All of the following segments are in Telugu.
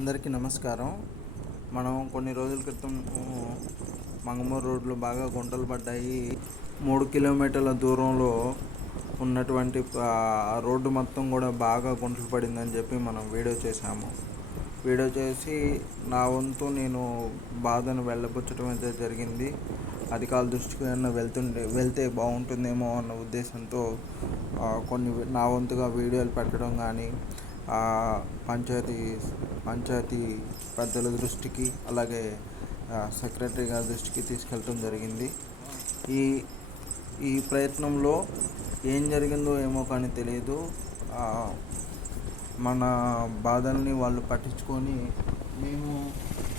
అందరికీ నమస్కారం. మనం కొన్ని రోజుల క్రితం మంగమూరు రోడ్లు బాగా గుంటలు పడ్డాయి. 3 కిలోమీటర్ల దూరంలో ఉన్నటువంటి రోడ్డు మొత్తం కూడా బాగా గుంటలు పడిందని చెప్పి మనం వీడియో చేశాము. వీడియో చేసి నా వంతు నేను బాధను వెళ్ళబుచ్చడం అయితే జరిగింది. అధికారుల దృష్టికి ఏమన్నా వెళ్తే బాగుంటుందేమో అన్న ఉద్దేశంతో కొన్ని నా వంతుగా వీడియోలు పెట్టడం కానీ పంచాయతీ పెద్దల దృష్టికి, అలాగే సెక్రటరీ గారి దృష్టికి తీసుకెళ్ళటం జరిగింది. ఈ ప్రయత్నంలో ఏం జరిగిందో ఏమో కానీ తెలియదు. మన బాధల్ని వాళ్ళు పట్టించుకొని, మేము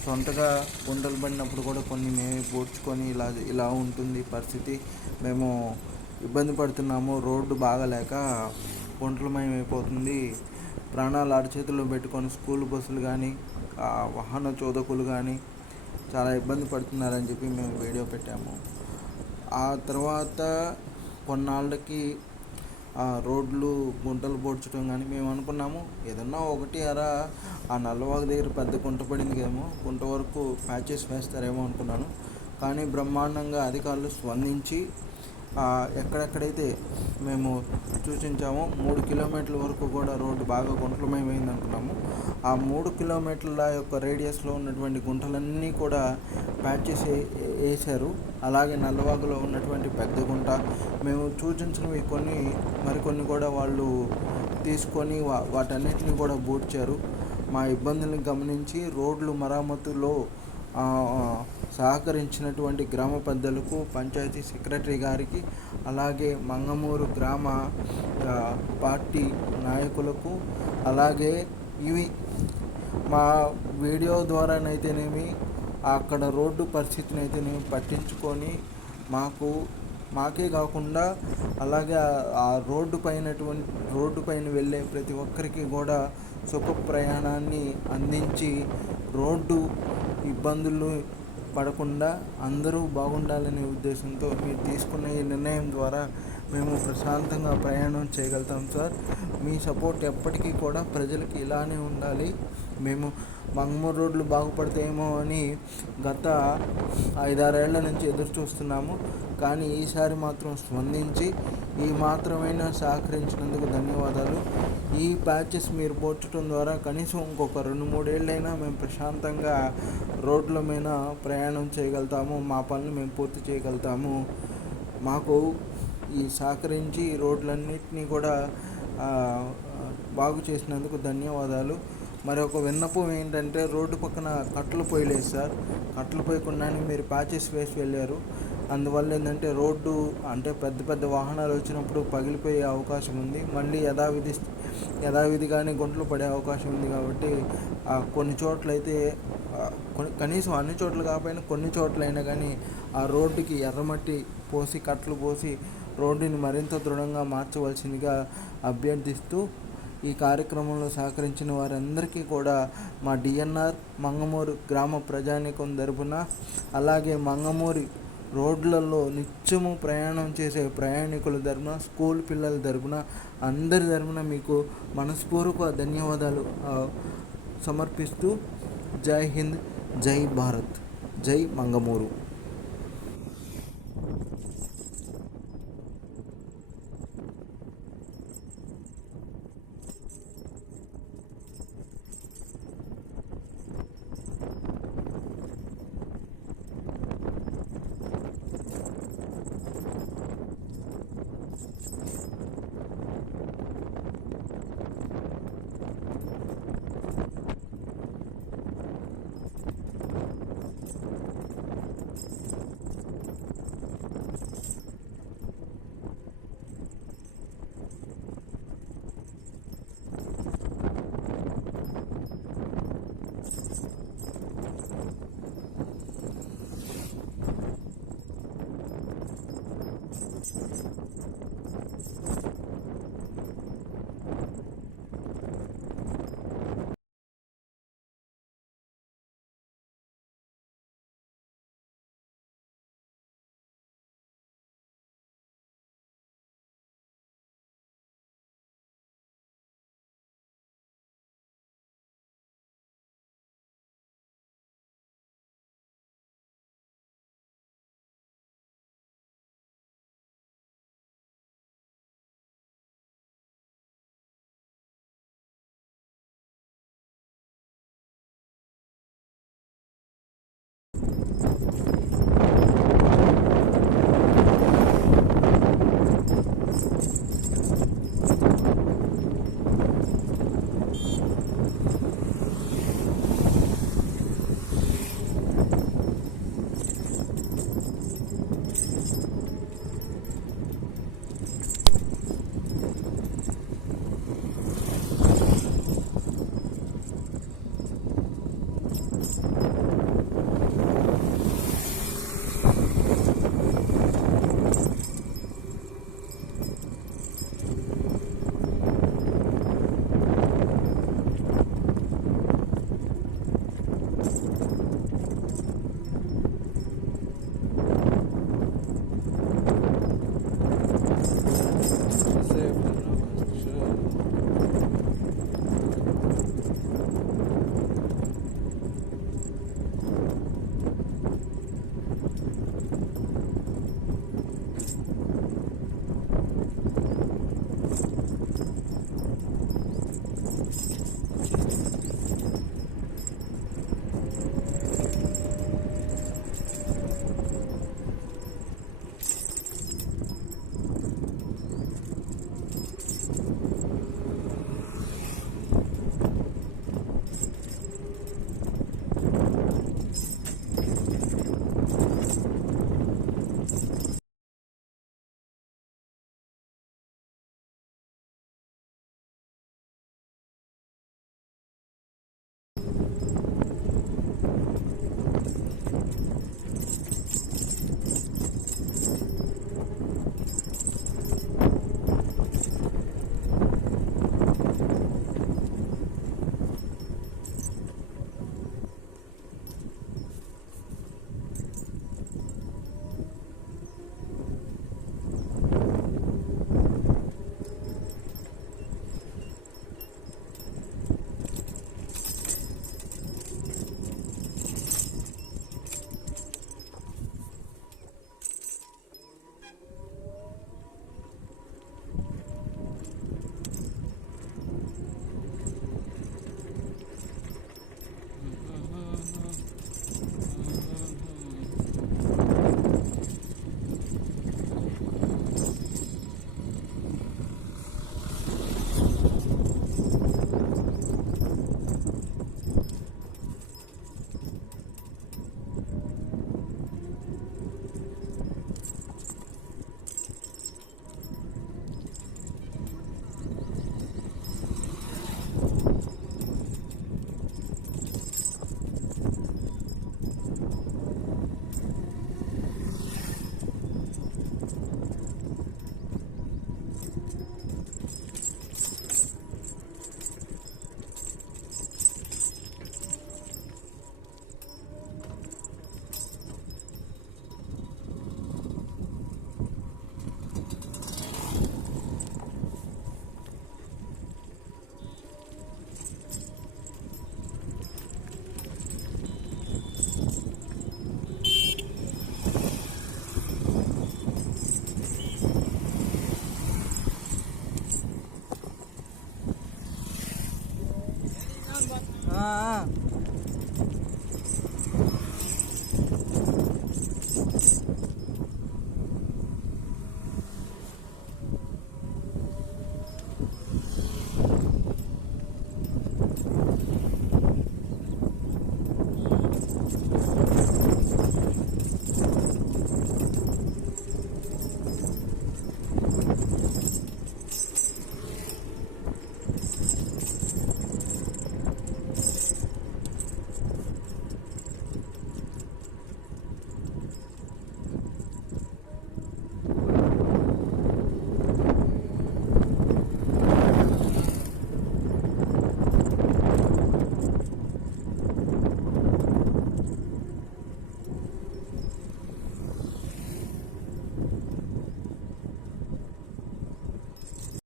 సొంతగా గుంటలు పడినప్పుడు కూడా కొన్ని మేమే పూడ్చుకొని ఇలా ఉంటుంది పరిస్థితి, మేము ఇబ్బంది పడుతున్నాము, రోడ్డు బాగాలేక గుంటలమయమైపోతుంది, ప్రాణాలు అరచేతుల్లో పెట్టుకొని స్కూల్ బస్సులు కానీ వాహన చోదకులు కానీ చాలా ఇబ్బంది పడుతున్నారని చెప్పి మేము వీడియో పెట్టాము. ఆ తర్వాత కొన్నాళ్ళకి రోడ్లు గుంటలు పోడ్చడం కానీ మేము అనుకున్నాము ఏదన్నా ఒకటి ఆ నల్లవాగు దగ్గర పెద్ద గుంట పడిందికేమో, గుంట వరకు ప్యాచెస్ వేస్తారేమో అనుకున్నాను. కానీ బ్రహ్మాండంగా అధికారులు స్పందించి ఎక్కడెక్కడైతే మేము సూచించామో 3 కిలోమీటర్ల వరకు కూడా రోడ్డు బాగా గుంటలమయమైంది అనుకున్నాము. ఆ 3 కిలోమీటర్ల యొక్క రేడియస్లో ఉన్నటువంటి గుంటలన్నీ కూడా ప్యాచెస్ వేశారు. అలాగే నల్లవాగులో ఉన్నటువంటి పెద్ద గుంట మేము సూచించినవి మరికొన్ని కూడా వాళ్ళు తీసుకొని వాటన్నిటిని కూడా పూడ్చారు. మా ఇబ్బందులను గమనించి రోడ్లు మరమ్మతులో సహకరించినటువంటి గ్రామ పెద్దలకు, పంచాయతీ సెక్రటరీ గారికి, అలాగే మంగమూరు గ్రామ పార్టీ నాయకులకు, అలాగే ఇవి మా వీడియో ద్వారానైతేనేమి అక్కడ రోడ్డు పరిస్థితిని అయితేనేమి పట్టించుకొని మాకే కాకుండా అలాగే ఆ రోడ్డు పైన వెళ్ళే ప్రతి ఒక్కరికి కూడా సుఖ ప్రయాణాన్ని అందించి రోడ్డు ఇబ్బందులు పడకుండా అందరూ బాగుండాలనే ఉద్దేశంతో మీరు తీసుకున్న ఈ నిర్ణయం ద్వారా మేము ప్రశాంతంగా ప్రయాణం చేయగలుగుతాం సార్. మీ సపోర్ట్ ఎప్పటికీ కూడా ప్రజలకి ఇలానే ఉండాలి. మేము మంగమూరు రోడ్లు బాగుపడతాయేమో అని గత 5-6 ఏళ్ల నుంచి ఎదురు చూస్తున్నాము. కానీ ఈసారి మాత్రం స్పందించి ఈ మాత్రమైనా సహకరించినందుకు ధన్యవాదాలు. ఈ ప్యాచెస్ మీరు పోర్చడం ద్వారా కనీసం ఇంకొక 2-3 ఏళ్ళైనా మేము ప్రశాంతంగా రోడ్ల మీద ప్రయాణం చేయగలుగుతాము, మా పనులు మేము పూర్తి చేయగలుగుతాము. మాకు ఈ సహకరించి రోడ్లన్నింటినీ కూడా బాగు చేసినందుకు ధన్యవాదాలు. మరి ఒక విన్నపం ఏంటంటే, రోడ్డు పక్కన కట్టెల పొయ్యి లేదు సార్. కట్టెల పొయ్యి కొన్నానికి మీరు ప్యాచెస్ వేసి వెళ్ళారు. అందువల్ల ఏంటంటే రోడ్డు అంటే పెద్ద వాహనాలు వచ్చినప్పుడు పగిలిపోయే అవకాశం ఉంది. మళ్ళీ యథావిధిగానే గుంటలు పడే అవకాశం ఉంది. కాబట్టి కొన్ని చోట్లయితే కనీసం అన్ని చోట్ల కాకపోయినా కొన్ని చోట్లైనా కానీ ఆ రోడ్డుకి ఎర్రమట్టి పోసి, కట్టలు పోసి రోడ్డుని మరింత దృఢంగా మార్చవలసిందిగా అభ్యర్థిస్తూ, ఈ కార్యక్రమంలో సహకరించిన వారందరికీ కూడా మా డిఎన్ఆర్ మంగమూరు గ్రామ ప్రజానీకం తరపున, అలాగే మంగమూరి రోడ్లలో నిత్యము ప్రయాణం చేసే ప్రయాణికుల తరపున, స్కూల్ పిల్లల తరపున, అందరి తరపున మీకు మనస్పూర్వక ధన్యవాదాలు సమర్పిస్తూ, జై హింద్, జై భారత్, జై మంగమూరు.